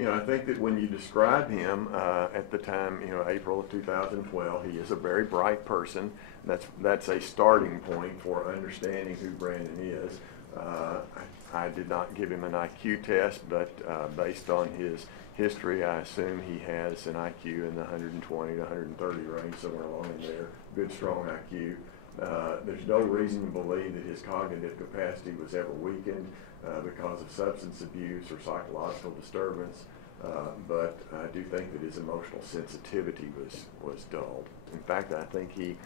I think that when you describe him at the time, April of 2012, he is a very bright person. That's a starting point for understanding who Brandon is. I did not give him an IQ test, but based on his history, I assume he has an IQ in the 120 to 130 range, somewhere along in there. Good, strong IQ. There's no reason to believe that his cognitive capacity was ever weakened because of substance abuse or psychological disturbance, but I do think that his emotional sensitivity was dulled. In fact, I think he,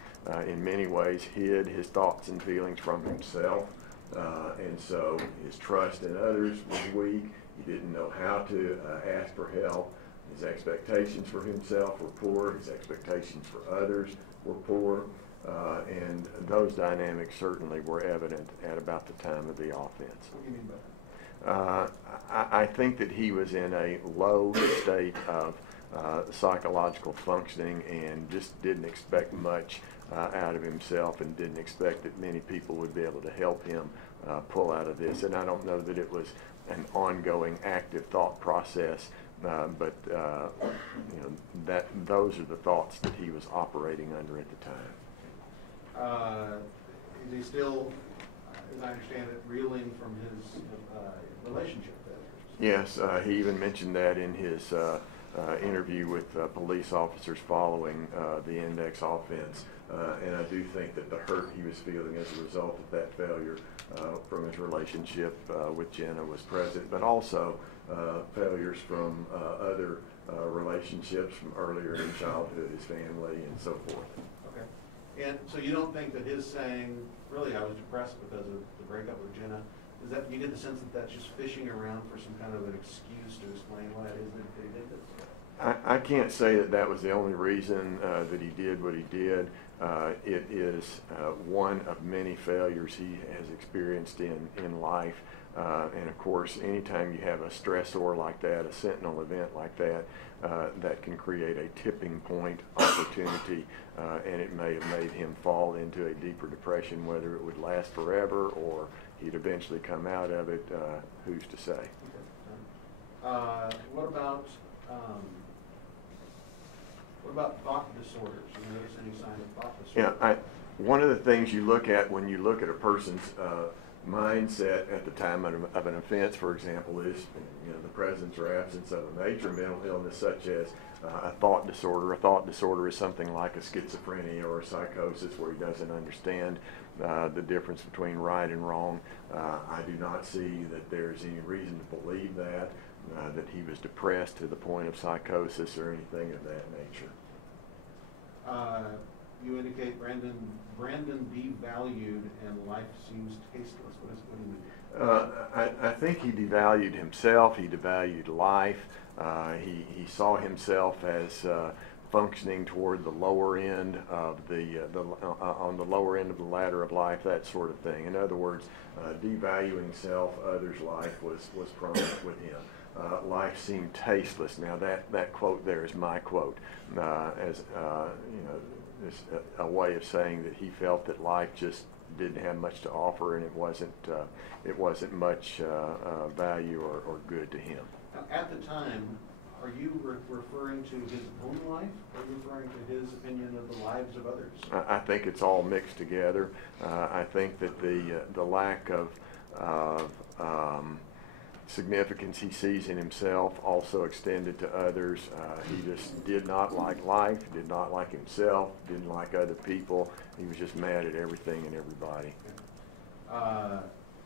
in many ways, hid his thoughts and feelings from himself, and so his trust in others was weak. He didn't know how to ask for help. His expectations for himself were poor. His expectations for others were poor. And those dynamics certainly were evident at about the time of the offense. What do you mean by that? I think that he was in a low state of psychological functioning and just didn't expect much out of himself and didn't expect that many people would be able to help him pull out of this. And I don't know that it was an ongoing active thought process, but those are the thoughts that he was operating under at the time. Is he still, as I understand it, reeling from his relationship failures? Yes, he even mentioned that in his interview with police officers following the Index offense. And I do think that the hurt he was feeling as a result of that failure from his relationship with Jenna was present, but also failures from other relationships from earlier in childhood, his family, and so forth. And so you don't think that his saying, really, I was depressed because of the breakup with Jenna, is that you get the sense that that's just fishing around for some kind of an excuse to explain why it is that he did this? I can't say that that was the only reason that he did what he did. It is one of many failures he has experienced in life. And of course, anytime you have a stressor like that, a sentinel event like that, that can create a tipping point opportunity, and it may have made him fall into a deeper depression. Whether it would last forever or he'd eventually come out of it, who's to say? What about thought disorders? Do you notice any sign of thought disorders? Yeah, one of the things you look at when you look at a person's mindset at the time of an offense, for example, is the presence or absence of a major mental illness such as a thought disorder. A thought disorder is something like a schizophrenia or a psychosis where he doesn't understand the difference between right and wrong. I do not see that there's any reason to believe that he was depressed to the point of psychosis or anything of that nature. You indicate Brandon devalued and life seems tasteless. What do you mean? I think he devalued himself. He devalued life. He saw himself as functioning toward the lower end of on the lower end of the ladder of life, that sort of thing. In other words, devaluing self, others' life was prominent with him. Life seemed tasteless. Now that quote there is my quote, as it's a way of saying that he felt that life just didn't have much to offer, and it wasn't much value or good to him. Now, at the time, are you referring to his own life, or are you referring to his opinion of the lives of others? I think it's all mixed together. I think that the lack of significance he sees in himself also extended to others. He just did not like life, did not like himself, didn't like other people. He was just mad at everything and everybody.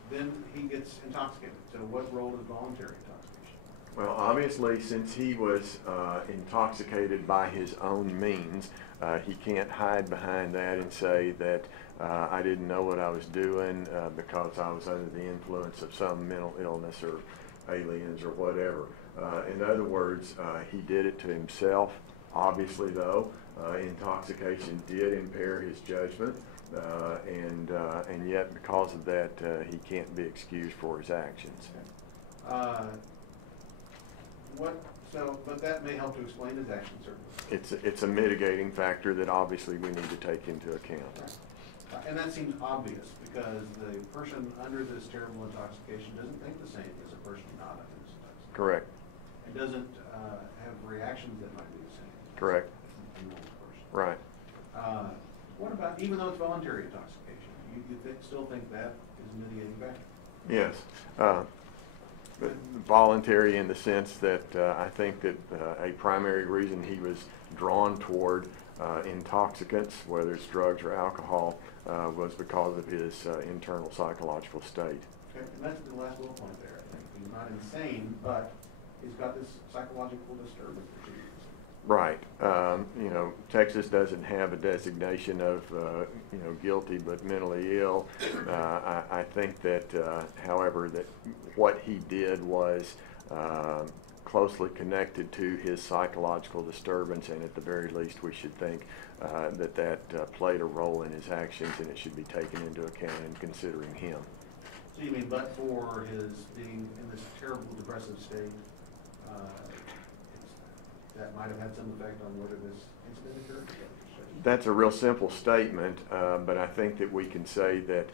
Then he gets intoxicated. So what role is voluntary intoxication? Well, obviously, since he was intoxicated by his own means, he can't hide behind that and say that I didn't know what I was doing because I was under the influence of some mental illness or aliens or whatever. In other words, he did it to himself. Obviously, though, intoxication did impair his judgment, and yet because of that, he can't be excused for his actions. But that may help to explain his actions, certainly. It's a mitigating factor that obviously we need to take into account. Right. And that seems obvious because the person under this terrible intoxication doesn't think the same as a person not under this intoxication. Correct. And It doesn't have reactions that might be the same. Correct. In the person. Right. What about, even though it's voluntary intoxication, you still think that is a mitigating factor? Yes. Voluntary in the sense that I think that a primary reason he was drawn toward intoxicants, whether it's drugs or alcohol, was because of his internal psychological state. Okay, and that's the last little point there, I think. He's not insane, but he's got this psychological disturbance that you Right. You know, Texas doesn't have a designation of, you know, guilty but mentally ill. I think that, however, that what he did was closely connected to his psychological disturbance, and at the very least we should think that played a role in his actions, and it should be taken into account in considering him. So you mean, but for his being in this terrible depressive state, that might have had some effect on whether this incident occurred? That's a real simple statement, but I think that we can say that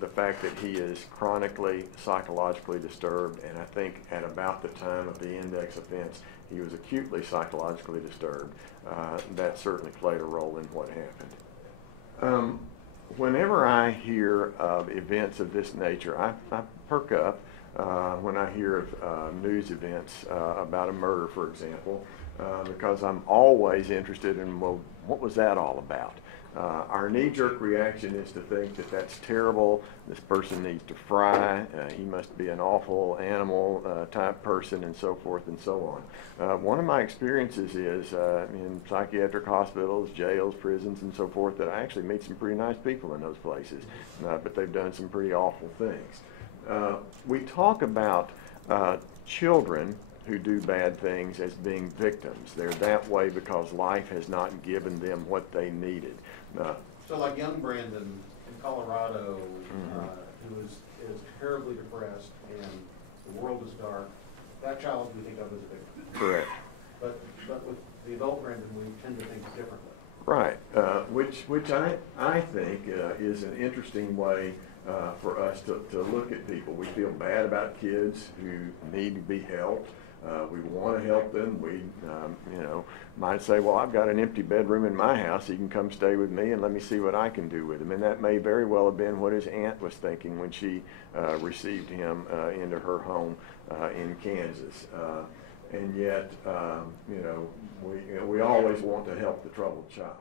the fact that he is chronically psychologically disturbed, and I think at about the time of the index offense, he was acutely psychologically disturbed, that certainly played a role in what happened. Whenever I hear of events of this nature, I perk up when I hear of news events about a murder, for example, because I'm always interested in, well, what was that all about? Our knee-jerk reaction is to think that that's terrible, this person needs to fry, he must be an awful animal type person, and so forth and so on. One of my experiences is in psychiatric hospitals, jails, prisons, and so forth, that I actually meet some pretty nice people in those places, but they've done some pretty awful things. We talk about children who do bad things as being victims. They're that way because life has not given them what they needed. So like young Brandon in Colorado, who is terribly depressed and the world is dark, that child we think of as a victim. Correct. But with the adult Brandon, we tend to think differently. Right, which I think is an interesting way for us to look at people. We feel bad about kids who need to be helped. We want to help them. We, you know, might say, well, I've got an empty bedroom in my house. He can come stay with me and let me see what I can do with him. And that may very well have been what his aunt was thinking when she received him into her home in Kansas. And yet, you know, we always want to help the troubled child.